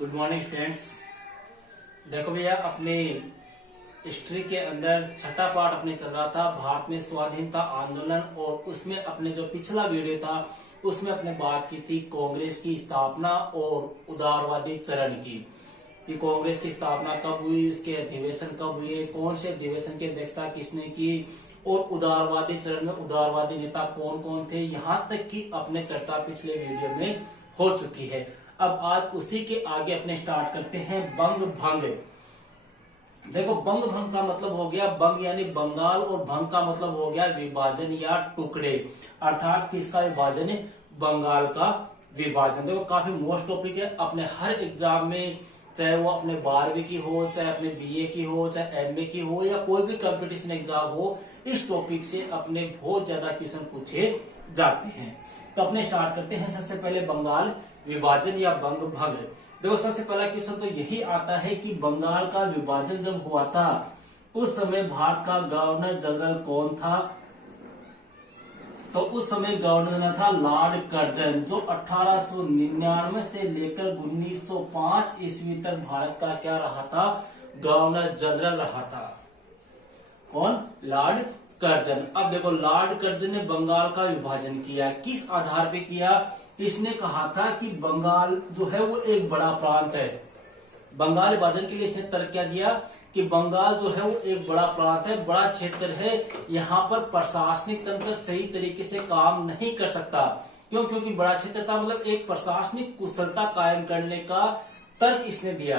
Good morning students. देखो भैया, अपने हिस्ट्री के अंदर छठा पार्ट अपने चल रहा था भारत में स्वाधीनता आंदोलन, और उसमें अपने जो पिछला वीडियो था उसमें अपने बात की थी कांग्रेस की स्थापना और उदारवादी चरण की। कि कांग्रेस की स्थापना कब हुई, उसके अधिवेशन कब हुए, कौन से अधिवेशन की अध्यक्षता किसने की, और उदारवादी चरण में उदारवादी नेता कौन कौन थे। यहां तक की अपने चर्चा पिछले वीडियो में हो चुकी है। अब आज उसी के आगे अपने स्टार्ट करते हैं बंग भंग। देखो, बंग भंग का मतलब हो गया, बंग यानी बंगाल, और भंग का मतलब हो गया विभाजन या टुकड़े। अर्थात किसका विभाजन? बंगाल का विभाजन। देखो, काफी मोस्ट टॉपिक है अपने हर एग्जाम में, चाहे वो अपने 12वीं की हो, चाहे अपने बीए की हो, चाहे एमए की हो, या कोई भी कंपटीशन एग्जाम हो, इस टॉपिक से अपने बहुत ज्यादा क्वेश्चन पूछे जाते हैं। तो अपने स्टार्ट करते हैं सबसे पहले बंगाल विभाजन या बंग भंग। देखो, सबसे पहला क्वेश्चन तो यही आता है कि बंगाल का विभाजन जब हुआ था उस समय भारत का गवर्नर जनरल कौन था? तो उस समय गवर्नर जनरल था लॉर्ड कर्जन, जो 1899 से लेकर 1905 ईस्वी तक भारत का क्या रहा था? गवर्नर जनरल रहा था। कौन? Lord Curzon. अब देखो, लॉर्ड कर्जन ने बंगाल का विभाजन किया, किस आधार पे किया? इसने कहा था कि बंगाल जो है वो एक बड़ा प्रांत है। बंगाल विभाजन के लिए इसने तर्क क्या दिया कि बंगाल जो है वो एक बड़ा प्रांत है, बड़ा क्षेत्र है, यहाँ पर प्रशासनिक तंत्र सही तरीके से काम नहीं कर सकता। क्यों? क्योंकि बड़ा क्षेत्र था, मतलब एक प्रशासनिक कुशलता कायम करने का तर्क इसने दिया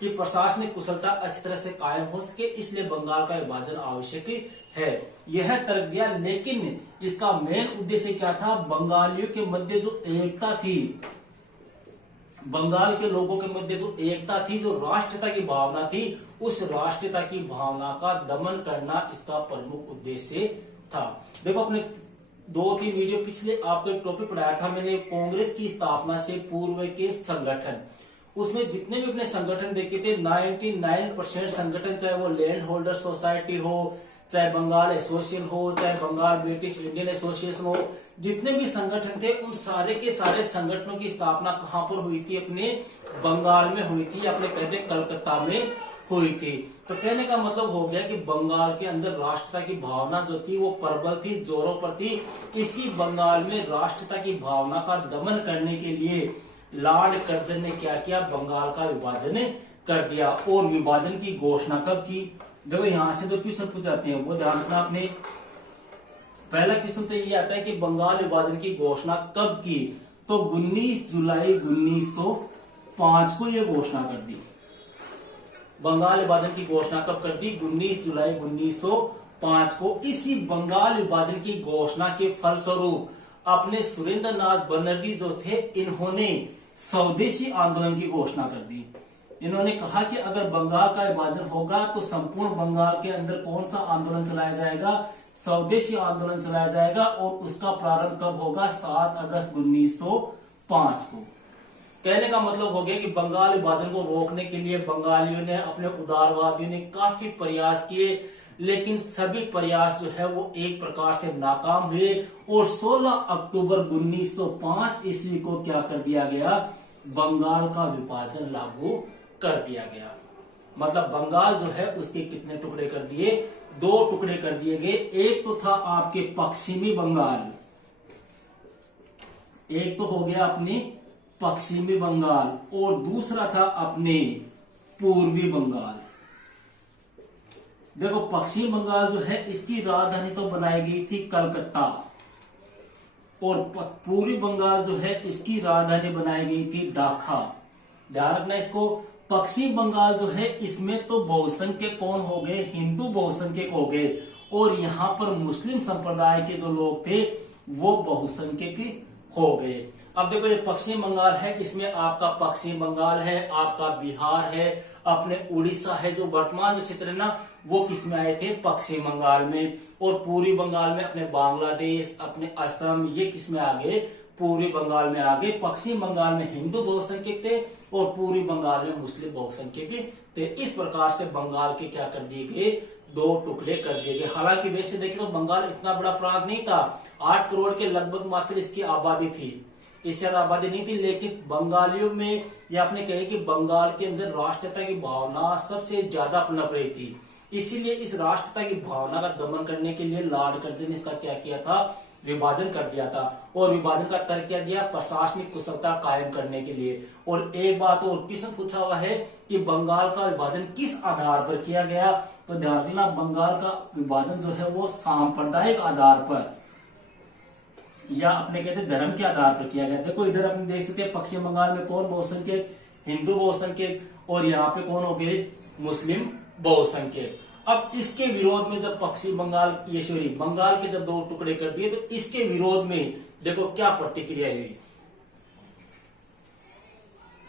कि प्रशासनिक कुशलता अच्छी तरह से कायम हो सके, इसलिए बंगाल का विभाजन आवश्यक है, यह तर्क दिया। लेकिन इसका मेन उद्देश्य क्या था? बंगालियों के मध्य जो एकता थी, बंगाल के लोगों के मध्य जो एकता थी, जो राष्ट्रीयता की भावना थी, उस राष्ट्रीयता की भावना का दमन करना इसका प्रमुख उद्देश्य था। देखो, अपने 2-3 वीडियो पिछले आपको एक टॉपिक पढ़ाया था मैंने, कांग्रेस की स्थापना से पूर्व के संगठन। उसमें जितने भी अपने संगठन देखे थे 99% संगठन, चाहे वो लैंड होल्डर सोसाइटी हो, चाहे बंगाल एसोसिएशन हो, चाहे बंगाल ब्रिटिश इंडियन एसोसिएशन हो, जितने भी संगठन थे उन सारे के सारे संगठनों की स्थापना कहां पर हुई थी? अपने बंगाल में हुई थी, अपने कहते कलकत्ता में हुई थी। तो कहने का मतलब हो गया कि बंगाल के अंदर राष्ट्रता की भावना जो थी वो प्रबल थी, जोरों पर थी। इसी बंगाल में राष्ट्रता की भावना का दमन करने के लिए लॉर्ड कर्जन ने क्या किया? बंगाल का विभाजन कर दिया। और विभाजन की घोषणा कब की? देखो, यहां से जो क्वेश्चन पूछ जाते हैं वो ध्यान रखना आपने। पहला क्वेश्चन तो ये आता है कि बंगाल विभाजन की घोषणा कब की? तो 19 जुलाई 1905 को यह घोषणा कर दी। बंगाल विभाजन की घोषणा कब कर दी? 19 जुलाई 1905 को। इसी बंगाल विभाजन की घोषणा के फलस्वरूप अपने सुरेंद्र नाथ बनर्जी जो थे, इन्होंने स्वदेशी आंदोलन की घोषणा कर दी। इन्होंने कहा कि अगर बंगाल का विभाजन होगा तो संपूर्ण बंगाल के अंदर कौन सा आंदोलन चलाया जाएगा? स्वदेशी आंदोलन चलाया जाएगा। और उसका प्रारंभ कब होगा? 7 अगस्त 1905 को। कहने का मतलब हो गया कि बंगाल विभाजन को रोकने के लिए बंगालियों ने, अपने उदारवादियों ने काफी प्रयास किए, लेकिन सभी प्रयास जो है वो एक प्रकार से नाकाम हुए। और 16 अक्टूबर 1905 ईस्वी को क्या कर दिया गया? बंगाल का विभाजन लागू कर दिया गया। मतलब बंगाल जो है उसके कितने टुकड़े कर दिए? 2 टुकड़े कर दिए गए। एक तो था आपके पश्चिमी बंगाल, एक तो हो गया अपनी पश्चिमी बंगाल, और दूसरा था अपने पूर्वी बंगाल। देखो, पश्चिमी बंगाल जो है इसकी राजधानी तो बनाई गई थी कलकत्ता, और पूर्वी बंगाल जो है इसकी राजधानी बनाई गई थी ढाका। ध्यान रखना इसको। पश्चिमी बंगाल जो है इसमें तो बहुसंख्यक कौन हो गए? हिंदू बहुसंख्यक हो गए, और यहाँ पर मुस्लिम संप्रदाय के जो लोग थे वो बहुसंख्यक हो गए। अब देखो, ये पश्चिम बंगाल है, इसमें आपका पश्चिम बंगाल है, आपका बिहार है, अपने उड़ीसा है, जो वर्तमान जो क्षेत्र है ना वो किस में आए थे? पश्चिम बंगाल में। और पूर्वी बंगाल में अपने बांग्लादेश, अपने असम, ये किस में आ गए? पूर्वी बंगाल में आ गए। पश्चिम बंगाल में हिंदू बहुसंख्यक थे और पूर्वी बंगाल में मुस्लिम बहुसंख्यक थे। इस प्रकार से बंगाल के क्या कर दिए गए? 2 टुकड़े कर दिए गए। हालांकि वैसे देखें तो बंगाल इतना बड़ा प्रांत नहीं था, 8 करोड़ के लगभग मात्र इसकी आबादी थी। इससे ज्यादा आबादी नहीं थी, लेकिन बंगालियों में या आपने कहे कि बंगाल के अंदर राष्ट्रीयता की भावना सबसे ज्यादा पनप रही थी। इसीलिए इस राष्ट्रीयता की भावना का दमन करने के लिए लॉर्ड कर्जन ने इसका क्या किया था, विभाजन कर दिया था। और विभाजन का तर्क क्या दिया, प्रशासनिक कुशलता कायम करने के लिए। और एक बात और क्वेश्चन पूछा हुआ है कि बंगाल का विभाजन किस आधार पर किया गया, तो ध्यान देना बंगाल का विभाजन जो है वो सांप्रदायिक आधार पर या अपने कहते धर्म के आधार पर किया गया। देखो इधर अपने देख सकते हैं पश्चिम बंगाल में कौन बहुसंख्यक, हिंदू बहुसंख्यक, और यहाँ पे कौन हो गए, मुस्लिम बहुसंख्यक। अब इसके विरोध में जब पश्चिम बंगाल बंगाल के जब दो टुकड़े कर दिए, तो इसके विरोध में देखो क्या प्रतिक्रिया हुई।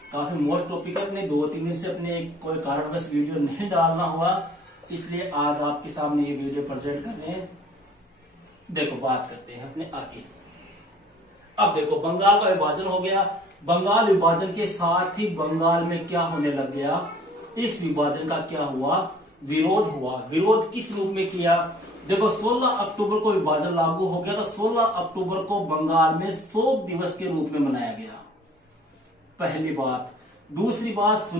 काफी मोस्ट टॉपिक है, अपने 2-3 दिन से अपने कोई कारणवश वीडियो नहीं डालना हुआ, इसलिए आज आपके सामने ये वीडियो प्रेजेंट कर रहे हैं। देखो बात करते हैं अपने आगे। अब देखो बंगाल का विभाजन हो गया। बंगाल विभाजन के साथ ही बंगाल में क्या होने लग गया, इस विभाजन का क्या हुआ, विरोध हुआ। विरोध किस रूप में किया, देखो 16 अक्टूबर को विभाजन लागू हो गया, तो 16 अक्टूबर को बंगाल में शोक दिवस के रूप में मनाया गया, पहली बात। दूसरी बात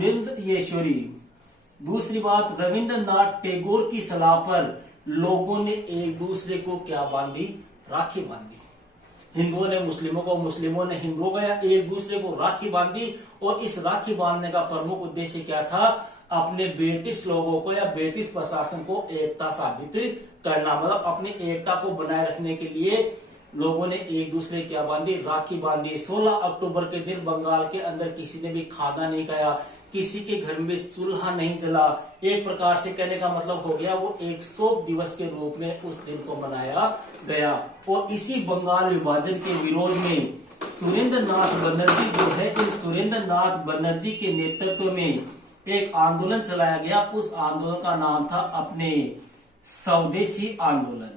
दूसरी बात रविंद्रनाथ टैगोर की सलाह पर लोगों ने एक दूसरे को क्या बांधी, राखी बांधी। हिंदुओं ने मुस्लिमों को, मुस्लिमों ने हिंदुओं को, या एक दूसरे को राखी बांधी। और इस राखी बांधने का प्रमुख उद्देश्य क्या था, अपने ब्रिटिश लोगों को या ब्रिटिश प्रशासन को एकता साबित करना, मतलब अपनी एकता को बनाए रखने के लिए लोगों ने एक दूसरे क्या बांधी, राखी बांधी। 16 अक्टूबर के दिन बंगाल के अंदर किसी ने भी खाना नहीं खाया, किसी के घर में चूल्हा नहीं जला। एक प्रकार से कहने का मतलब हो गया वो एक शोक दिवस के रूप में उस दिन को मनाया गया। और इसी बंगाल विभाजन के विरोध में सुरेंद्र नाथ बनर्जी जो है, इस सुरेंद्र नाथ बनर्जी के नेतृत्व में एक आंदोलन चलाया गया। उस आंदोलन का नाम था अपने स्वदेशी आंदोलन।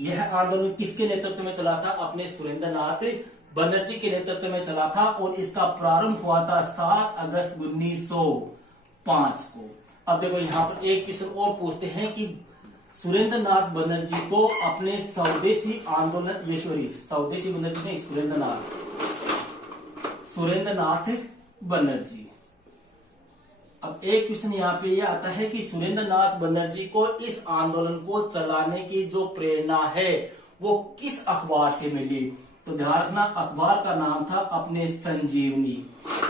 यह आंदोलन किसके नेतृत्व में चला था, अपने सुरेंद्र नाथ बनर्जी के नेतृत्व में चला था। और इसका प्रारंभ हुआ था 7 अगस्त 1905 को। अब देखो यहाँ पर एक क्वेश्चन और पूछते हैं कि सुरेंद्र नाथ बनर्जी को अपने स्वदेशी आंदोलन, स्वदेशी बनर्जी नहीं, सुरेंद्र नाथ बनर्जी। अब एक क्वेश्चन यहाँ पे यह आता है कि सुरेंद्र नाथ बनर्जी को इस आंदोलन को चलाने की जो प्रेरणा है वो किस अखबार से मिली, तो ध्यान रखना अखबार का नाम था अपने संजीवनी।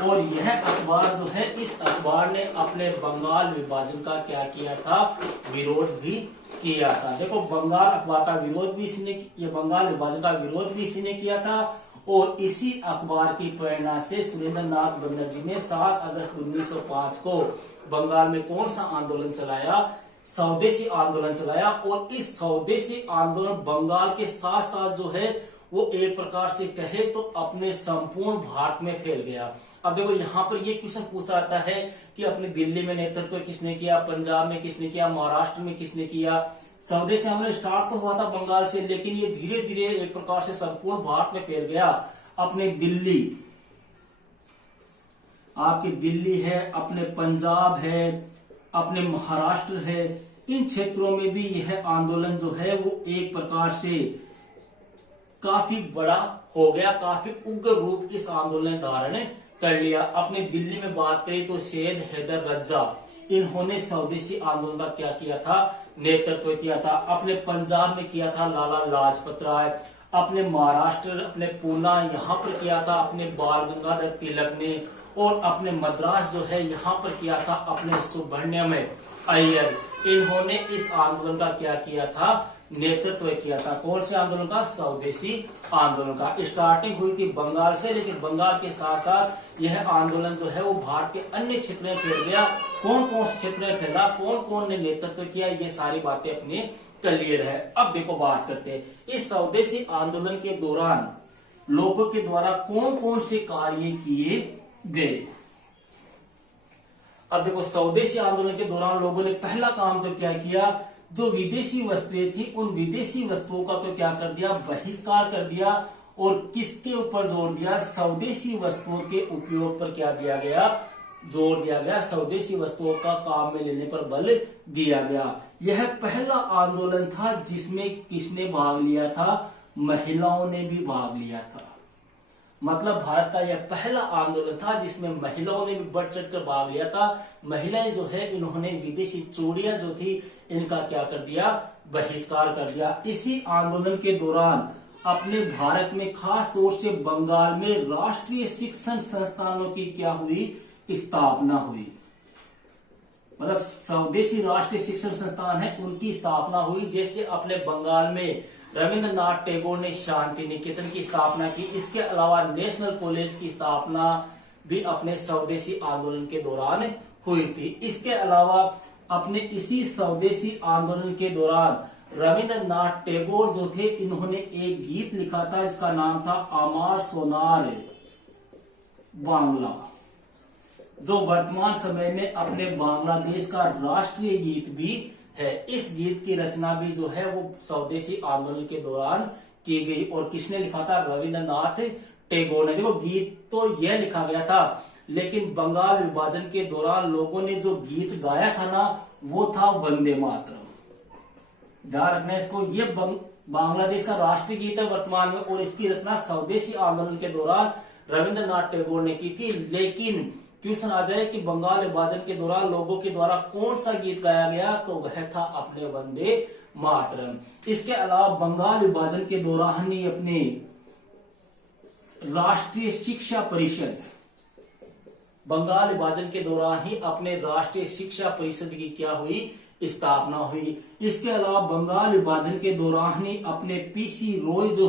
और यह अखबार जो है, इस अखबार ने अपने बंगाल विभाजन का क्या किया था, विरोध भी किया था। देखो बंगाल अखबार का विरोध भी इसने, ये बंगाल विभाजन का विरोध भी इसने किया था। और इसी अखबार की प्रेरणा से सुरेंद्र नाथ बनर्जी ने 7 अगस्त 1905 को बंगाल में कौन सा आंदोलन चलाया, स्वदेशी आंदोलन चलाया। और इस स्वदेशी आंदोलन बंगाल के साथ साथ जो है वो एक प्रकार से कहे तो अपने संपूर्ण भारत में फैल गया। अब देखो यहाँ पर ये क्वेश्चन पूछा जाता है कि अपने दिल्ली में नेतृत्व किसने किया, पंजाब में किसने किया, महाराष्ट्र में किसने किया। स्वदेशी आंदोलन स्टार्ट तो हुआ था बंगाल से, लेकिन ये धीरे धीरे एक प्रकार से संपूर्ण भारत में फैल गया। अपने दिल्ली, आपकी दिल्ली है, अपने पंजाब है, अपने महाराष्ट्र है, इन क्षेत्रों में भी यह आंदोलन जो है वो एक प्रकार से काफी बड़ा हो गया, काफी उग्र रूप इस आंदोलन ने धारण कर लिया। अपने दिल्ली में बात करें तो सैयद हैदर रज्जा, इन्होंने स्वदेशी आंदोलन का क्या किया था, नेतृत्व किया था। अपने पंजाब में किया था लाला लाजपत राय, अपने महाराष्ट्र, अपने पूना यहाँ पर किया था अपने बाल गंगाधर तिलक ने। और अपने मद्रास जो है यहाँ पर किया था अपने सुब्रमण्यम अय्यर। इन्होंने इस आंदोलन का क्या किया था, नेतृत्व किया था। कौन से आंदोलन का, स्वदेशी आंदोलन का। स्टार्टिंग हुई थी बंगाल से, लेकिन बंगाल के साथ साथ यह आंदोलन जो है वो भारत के अन्य क्षेत्रों में फैल गया। कौन कौन से क्षेत्र में फैला, कौन कौन ने नेतृत्व किया, ये सारी बातें अपने क्लियर है। अब देखो बात करते हैं इस स्वदेशी आंदोलन के दौरान लोगों के द्वारा कौन कौन से कार्य किए गए। अब देखो स्वदेशी आंदोलन के दौरान लोगों ने पहला काम तो क्या किया, जो विदेशी वस्तुएं थी उन विदेशी वस्तुओं का तो क्या कर दिया, बहिष्कार कर दिया। और किसके ऊपर जोर दिया, स्वदेशी वस्तुओं के उपयोग पर क्या दिया गया, जोर दिया गया। स्वदेशी वस्तुओं का काम में लेने पर बल दिया गया। यह पहला आंदोलन था जिसमें किसने भाग लिया था, महिलाओं ने भी भाग लिया था। मतलब भारत का यह पहला आंदोलन था जिसमें महिलाओं ने भी बढ़ चढ़कर भाग लिया था। महिलाएं जो है इन्होंने विदेशी चूड़ियां जो थी इनका क्या कर दिया, बहिष्कार कर दिया। इसी आंदोलन के दौरान अपने भारत में खास तौर से बंगाल में राष्ट्रीय शिक्षण संस्थानों की क्या हुई, स्थापना हुई। मतलब स्वदेशी राष्ट्रीय शिक्षण संस्थान है उनकी स्थापना हुई। जैसे अपने बंगाल में रविंद्रनाथ टैगोर ने शांति निकेतन की स्थापना की। इसके अलावा नेशनल कॉलेज की स्थापना भी अपने स्वदेशी आंदोलन के दौरान हुई थी। इसके अलावा अपने इसी स्वदेशी आंदोलन के दौरान रविंद्रनाथ टैगोर जो थे इन्होंने एक गीत लिखा था, इसका नाम था अमार सोनार बांग्ला, जो वर्तमान समय में अपने बांग्लादेश का राष्ट्रीय गीत भी है। इस गीत की रचना भी जो है वो स्वदेशी आंदोलन के दौरान की गई। और किसने लिखा था, रविंद्रनाथ टैगोर ने। देखो गीत तो यह लिखा गया था, लेकिन बंगाल विभाजन के दौरान लोगों ने जो गीत गाया था ना वो था वंदे मातरम। ध्यान रखना इसको, ये बांग्लादेश का राष्ट्रीय गीत है वर्तमान में और इसकी रचना स्वदेशी आंदोलन के दौरान रविंद्रनाथ टैगोर ने की थी। लेकिन क्वेश्चन आ जाए कि बंगाल विभाजन के दौरान लोगों के द्वारा कौन सा गीत गाया गया, तो वह था अपने वंदे मातरम। इसके अलावा बंगाल विभाजन के दौरान ही अपने राष्ट्रीय शिक्षा परिषद, बंगाल विभाजन के दौरान ही अपने राष्ट्रीय शिक्षा परिषद की क्या हुई, स्थापना हुई। इसके अलावा बंगाल विभाजन के दौरान ही अपने पीसी रॉय जो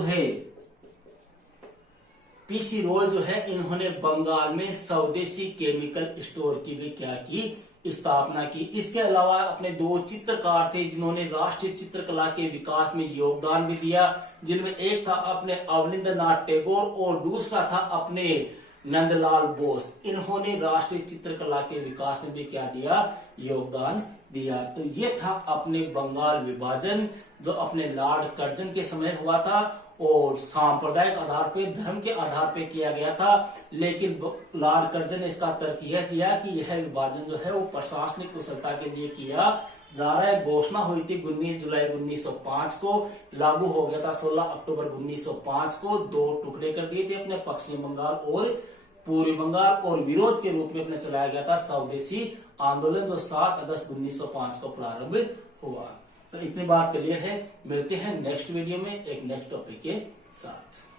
है इन्होंने बंगाल में स्वदेशी केमिकल स्टोर की भी क्या की, स्थापना की। इसके अलावा अपने दो चित्रकार थे जिन्होंने राष्ट्रीय चित्रकला के विकास में योगदान भी दिया, जिनमें एक था अपने अवनींद्रनाथ टैगोर और दूसरा था अपने नंदलाल बोस। इन्होंने राष्ट्रीय चित्रकला के विकास में भी क्या दिया, योगदान दिया। तो ये था अपने बंगाल विभाजन जो अपने लॉर्ड कर्जन के समय हुआ था और सांप्रदायिक आधार पे, धर्म के आधार पे किया गया था। लेकिन लॉर्ड कर्जन ने इसका तर्क यह दिया कि यह विभाजन जो है वो प्रशासनिक कुशलता के लिए किया जा रहा है। घोषणा हुई थी 19 जुलाई 1905 को, लागू हो गया था 16 अक्टूबर 1905 को। दो टुकड़े कर दिए थे अपने पश्चिम बंगाल और पूर्वी बंगाल और विरोध के रूप में अपने चलाया गया था स्वदेशी आंदोलन जो 7 अगस्त 1905 को प्रारंभ हुआ। तो इतनी बात क्लियर है। मिलते हैं नेक्स्ट वीडियो में एक नेक्स्ट टॉपिक के साथ।